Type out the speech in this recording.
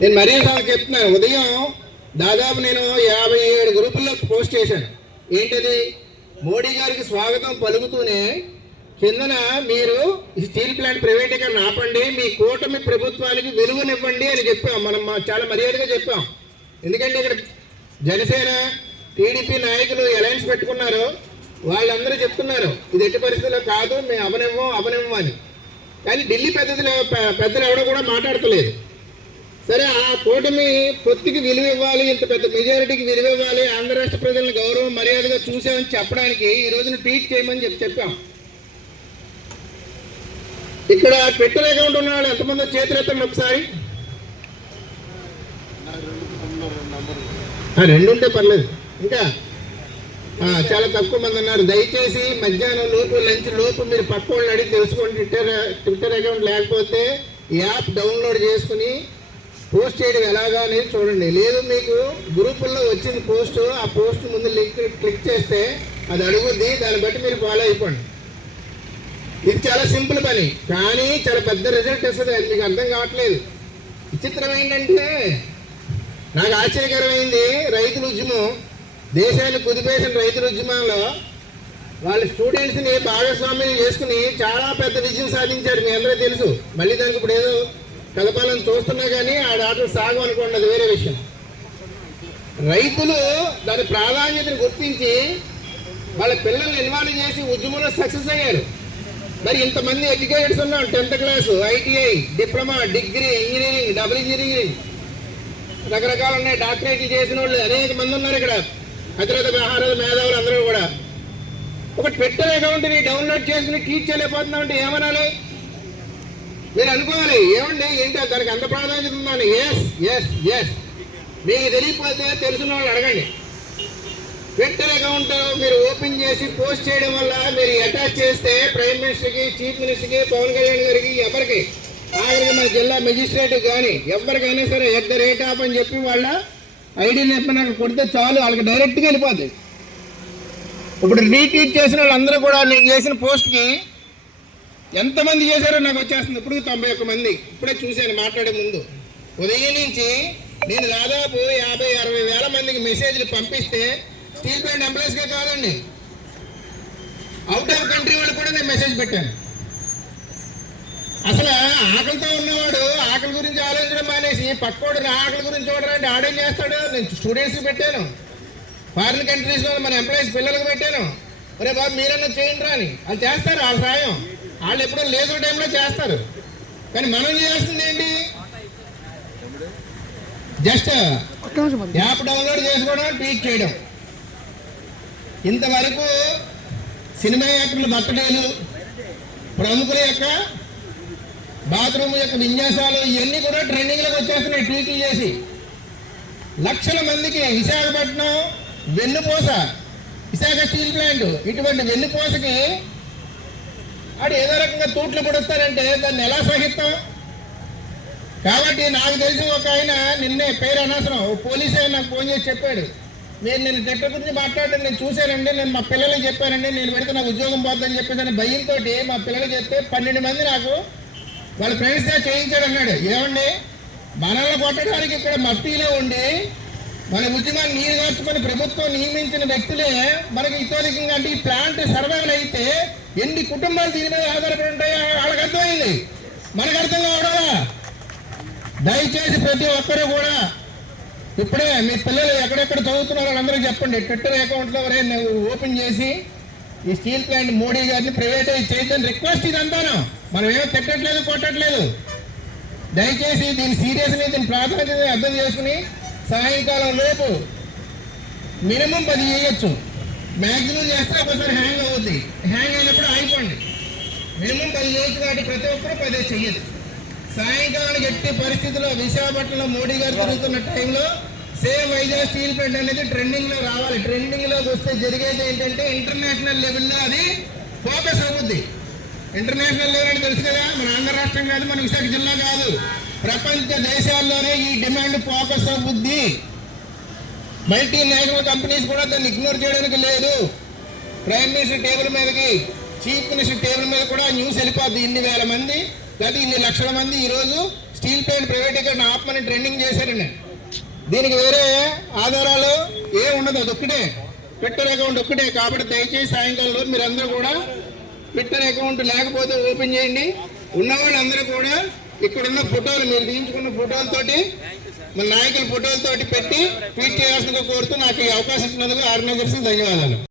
నేను మరీ సార్ చెప్తున్నాను ఉదయం దాదాపు నేను యాభై ఏడు గ్రూపుల్లో పోస్ట్ చేశాను. ఏంటది? మోడీ గారికి స్వాగతం పలుకుతూనే కిందన మీరు ఈ స్టీల్ ప్లాంట్ ప్రైవేటీకరణ ఆపండి మీ కూటమి ప్రభుత్వానికి విలువనివ్వండి అని చెప్పాం. మనం చాలా మర్యాదగా చెప్పాం. ఎందుకంటే ఇక్కడ జనసేన టీడీపీ నాయకులు అలయన్స్ పెట్టుకున్నారు. వాళ్ళందరూ చెప్తున్నారు ఇది ఎట్టి పరిస్థితుల్లో కాదు మేము అవనివ్వం అవనివ్వం అని. కానీ ఢిల్లీ పెద్దలు పెద్దలు ఎవడో కూడా మాట్లాడతలేదు. సరే ఆ కూటమి పొత్తికి విలువ ఇవ్వాలి ఇంత పెద్ద మెజారిటీకి విలువ ఇవ్వాలి ఆంధ్ర రాష్ట్ర ప్రజలను గౌరవం మర్యాదగా చూసామని చెప్పడానికి ఈ రోజున ట్వీట్ చేయమని చెప్పి చెప్పాం. ఇక్కడ ట్విట్టర్ అకౌంట్ ఉన్న ఎంతమంది చేతులెత్తండి ఒకసారి. రెండు ఉంటే పర్లేదు. ఇంకా చాలా తక్కువ మంది ఉన్నారు. దయచేసి మధ్యాహ్నం లోపు లంచ్ లోపు మీరు పక్క వాళ్ళని అడిగి తెలుసుకోండి. ట్విట్టర్ ట్విట్టర్ అకౌంట్ లేకపోతే యాప్ డౌన్లోడ్ చేసుకుని పోస్ట్ చేయడం ఎలాగా అనేది చూడండి. లేదు మీకు గ్రూపుల్లో వచ్చింది పోస్ట్ ఆ పోస్ట్ ముందు లింక్ క్లిక్ చేస్తే అది అడుగుద్ది. దాన్ని బట్టి మీరు ఫాలో అయిపోండి. ఇది చాలా సింపుల్ పని. కానీ చాలా పెద్ద రిజల్ట్ వస్తుంది. అది మీకు అర్థం కావట్లేదు. విచిత్రం ఏంటంటే నాకు ఆశ్చర్యకరమైంది. రైతుల ఉద్యమం. దేశాన్ని కుదిపేసిన రైతుల ఉద్యమంలో వాళ్ళ స్టూడెంట్స్ని భాగస్వామ్యం చేసుకుని చాలా పెద్ద విజయం సాధించారు. మీ అందరూ తెలుసు. మళ్ళీ దానికి ఇప్పుడు ఏదో కలపాలని చూస్తున్నా కానీ ఆ సాగు అనుకోండి అది వేరే విషయం. రైతులు దాని ప్రాధాన్యతను గుర్తించి వాళ్ళ పిల్లల్ని ఇన్వాల్వ్ చేసి ఉద్యమంలో సక్సెస్ అయ్యారు. మరి ఇంతమంది ఎడ్యుకేటెడ్స్ ఉన్నాం tenth class ITI diploma degree engineering double engineering. రకరకాలు ఉన్నాయి డాక్టరేట్లు చేసిన వాళ్ళు అనేక మంది ఉన్నారు ఇక్కడ. హైదరాబాద్ వ్యవహారాల మేధావులు అందరూ కూడా. ఒక ట్విట్టర్ అకౌంట్ని డౌన్లోడ్ చేసుకుని టీచ్ చేయలేకపోతున్నామంటే ఏమనాలి? మీరు అనుకోవాలి ఏమండి? ఏంటి దానికి అంత ప్రాధాన్యత ఉందని ఎస్ ఎస్ ఎస్ మీకు తెలియకపోతే తెలిసిన వాళ్ళు అడగండి. ట్విట్టర్ అకౌంట్ మీరు ఓపెన్ చేసి పోస్ట్ చేయడం వల్ల మీరు అటాచ్ చేస్తే ప్రైమ్ మినిస్టర్కి చీఫ్ మినిస్టర్కి పవన్ కళ్యాణ్ గారికి ఎవరికి? ఆఖరికి మన జిల్లా మెజిస్ట్రేట్ కానీ ఎవరికైనా సరే ఎట్ ద రేట్ ఆఫ్ అని చెప్పి వాళ్ళ ఐడి నెంబర్ నాకు కొడితే చాలు. వాళ్ళకి డైరెక్ట్గా వెళ్ళిపోద్ది. ఇప్పుడు రీట్వీట్ చేసిన వాళ్ళందరూ కూడా నేను చేసిన పోస్ట్కి ఎంతమంది చేశారో నాకు వచ్చేస్తుంది. ఇప్పుడు తొంభై ఒక్క మంది. ఇప్పుడే చూశాను మాట్లాడే ముందు. ఉదయం నుంచి నేను దాదాపు యాభై అరవై వేల మందికి మెసేజ్లు పంపిస్తే స్టీల్ ప్లాంట్ ఎంప్లాయీస్కే కాదండి. అవుట్ ఆఫ్ కంట్రీ వాళ్ళు కూడా నేను మెసేజ్ పెట్టాను. అసలు ఆకలితో ఉన్నవాడు ఆకలి గురించి ఆలోచించడం మానేసి పక్కోడు నా ఆకలి గురించి చూడరంటే ఆడేం చేస్తాడు? నేను స్టూడెంట్స్కి పెట్టాను. ఫారిన్ కంట్రీస్లో మన ఎంప్లాయీస్ పిల్లలకు పెట్టాను. ఒరే బాబు మీరన్నా చేయండి రా అని వాళ్ళు చేస్తారు వాళ్ళ సాయం. వాళ్ళు ఎప్పుడో లేజర్ టైంలో చేస్తారు. కానీ మనం చేయాల్సింది ఏంటి? జస్ట్ యాప్ డౌన్లోడ్ చేసుకోవడం ట్వీట్ చేయడం. ఇంతవరకు సినిమా యాక్టర్ల బర్త్డేలు ప్రముఖుల యొక్క బాత్రూమ్ యొక్క విన్యాసాలు ఇవన్నీ కూడా ట్రెండింగ్లోకి వచ్చేస్తున్నాయి ట్వీట్లు చేసి. లక్షల మందికి విశాఖపట్నం వెన్నుపూస విశాఖ స్టీల్ ప్లాంట్ ఇటువంటి వెన్నుపూసకి ఆడు ఏదో రకంగా తూట్లు పొడుస్తారంటే దాన్ని ఎలా సహిస్తాం? కాబట్టి నాకు తెలిసి ఒక ఆయన నిన్నే పేరు అనవసరం. ఓ పోలీస్ ఆయన నాకు ఫోన్ చేసి చెప్పాడు. నేను నేను ట్విట్టర్ గురించి మాట్లాడటం నేను చూశానండి. నేను మా పిల్లలకి చెప్పానండి. నేను పెడితే నాకు ఉద్యోగం పోద్దని చెప్పేసి భయంతో మా పిల్లలు చెప్తే పన్నెండు మంది నాకు వాళ్ళ ఫ్రెండ్స్ చేయించాడు అన్నాడు. ఏమండి? మనల్ని కొట్టడానికి ఇక్కడ మట్టిలో ఉండి మన ఉద్యమాన్ని నీరు కార్చుకొని ప్రభుత్వం నియమించిన వ్యక్తులే మనకి ఇతోలికంగా అంటే ఈ ప్లాంట్ సర్వైవల్ అయితే ఎన్ని కుటుంబాలు దీని మీద ఆధారపడి ఉంటాయో వాళ్ళకి అర్థమైంది. మనకు అర్థం కావడాలా దయచేసి ప్రతి ఒక్కరూ కూడా ఇప్పుడే మీ పిల్లలు ఎక్కడెక్కడ చదువుతున్నారో వాళ్ళందరూ చెప్పండి. ట్విట్టర్ అకౌంట్లో ఎవరైనా ఓపెన్ చేసి ఈ స్టీల్ ప్లాంట్ మోడీ గారిని ప్రైవేటైజ్ చేయొద్దని రిక్వెస్ట్ ఇదంతాను మనం ఏమో తిట్టట్లేదు కొట్టట్లేదు. దయచేసి దీని సీరియస్ని దీని ప్రాధాన్యత అర్థం చేసుకుని సాయంకాలం లోపు మినిమం పది చేయొచ్చు. మ్యాక్సిమం చేస్తే ఒకసారి హ్యాంగ్ అవుద్ది. హ్యాంగ్ అయినప్పుడు ఆగిపోండి. మినిమం పది చేయొచ్చు కాబట్టి ప్రతి ఒక్కరు పదే చెయ్యొచ్చు. సాయంకాలం ఎట్టి పరిస్థితుల్లో విశాఖపట్నంలో మోడీ గారు తిరుగుతున్న టైంలో సేమ్ వైజాగ్ స్టీల్ ప్లాంట్ అనేది ట్రెండింగ్లో రావాలి. ట్రెండింగ్లోకి వస్తే జరిగేది ఏంటంటే ఇంటర్నేషనల్ లెవెల్లో అది ఫోకస్ అవుద్ది. ఇంటర్నేషనల్ లెవెల్ అంటే తెలుసు కదా మన ఆంధ్ర రాష్ట్రం కాదు మన విశాఖ జిల్లా కాదు. ప్రపంచ దేశాల్లోనే ఈ డిమాండ్ ఫోకస్ అవుద్ది మల్టీ నేషనల్ కంపెనీస్ కూడా దాన్ని ఇగ్నోర్ చేయడానికి లేదు. ప్రైమ్ మినిస్టర్ టేబుల్ మీదకి చీఫ్ మినిస్టర్ టేబుల్ మీద కూడా న్యూస్ వెళ్ళిపోద్ది. ఇన్ని వేల మంది లేదా ఇన్ని లక్షల మంది ఈరోజు స్టీల్ ప్లాంట్ ప్రైవేటీకరణ ఆపమని ట్రెండింగ్ చేశారండి దీనికి వేరే ఆధారాలు ఏ ఉండదు అది ఒక్కటే ట్విట్టర్ అకౌంట్ ఒక్కటే. కాబట్టి దయచేసి సాయంకాలంలో మీరందరూ కూడా ట్విట్టర్ అకౌంట్ లేకపోతే ఓపెన్ చేయండి. ఉన్న వాళ్ళందరూ కూడా ఇక్కడున్న ఫోటోలు మీరు తీయించుకున్న ఫోటోలతోటి మన నాయకుల ఫోటోలతోటి పెట్టి ట్వీట్ చేయాల్సిందిగా కోరుతూ నాకు ఈ అవకాశం ఇచ్చినందుకు ఆర్గనైజర్స్ ధన్యవాదాలు.